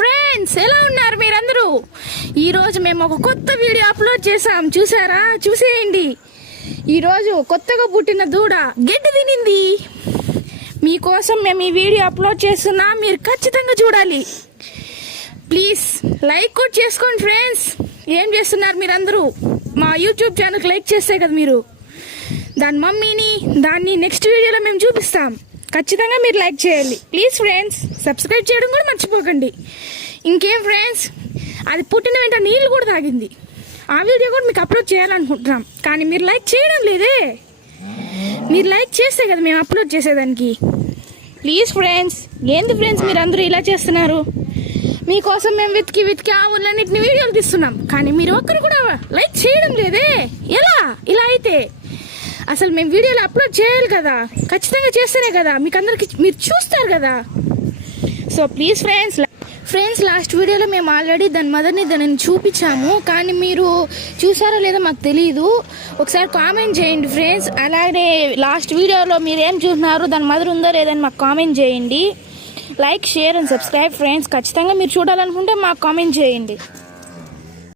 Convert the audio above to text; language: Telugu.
ఫ్రెండ్స్, ఎలా ఉన్నారు మీరందరూ? ఈరోజు మేము ఒక కొత్త వీడియో అప్లోడ్ చేసాం, చూసారా? చూసేయండి. ఈరోజు కొత్తగా పుట్టిన దూడ గడ్డి తినింది. మీకోసం మేము ఈ వీడియో అప్లోడ్ చేస్తున్నాం, మీరు ఖచ్చితంగా చూడాలి. ప్లీజ్ లైక్ కూడా చేసుకోండి ఫ్రెండ్స్. ఏం చేస్తున్నారు మీరందరూ? మా యూట్యూబ్ ఛానల్కి లైక్ చేస్తే కదా మీరు దాని మమ్మీని దాన్ని నెక్స్ట్ వీడియోలో మేము చూపిస్తాం. ఖచ్చితంగా మీరు లైక్ చేయాలి ప్లీజ్ ఫ్రెండ్స్. సబ్స్క్రైబ్ చేయడం కూడా మర్చిపోకండి. ఇంకేం ఫ్రెండ్స్, అది పుట్టిన వెంటనే నీళ్ళు కూడా తాగింది. ఆ వీడియో కూడా మీకు అప్లోడ్ చేయాలనుకుంటున్నాం, కానీ మీరు లైక్ చేయడం లేదే. మీరు లైక్ చేస్తే కదా మేము అప్లోడ్ చేసేదానికి. ప్లీజ్ ఫ్రెండ్స్, ఏంది ఫ్రెండ్స్ మీరు అందరూ ఇలా చేస్తున్నారు? మీకోసం మేము వెతికి ఆ ఊళ్ళన్నింటిని వీడియోలు తీస్తున్నాం, కానీ మీరు ఒక్కరు కూడా లైక్ చేయడం లేదే. ఎలా ఇలా అయితే? అసలు మేము వీడియోలు అప్లోడ్ చేయాలి కదా, ఖచ్చితంగా చేస్తేనే కదా మీకు అందరికి మీరు చూస్తారు కదా. సో ప్లీజ్ ఫ్రెండ్స్ లాస్ట్ వీడియోలో మేము ఆల్రెడీ దాని మదర్ని దానిని చూపించాము, కానీ మీరు చూసారో లేదో మాకు తెలియదు. ఒకసారి కామెంట్ చేయండి ఫ్రెండ్స్. అలాగే లాస్ట్ వీడియోలో మీరు ఏం చూస్తున్నారు, దాని మదర్ ఉందో లేదని మాకు కామెంట్ చేయండి. Like, share and subscribe friends. ఖచ్చితంగా మీరు చూడాలనుకుంటే మాకు కామెంట్ చేయండి.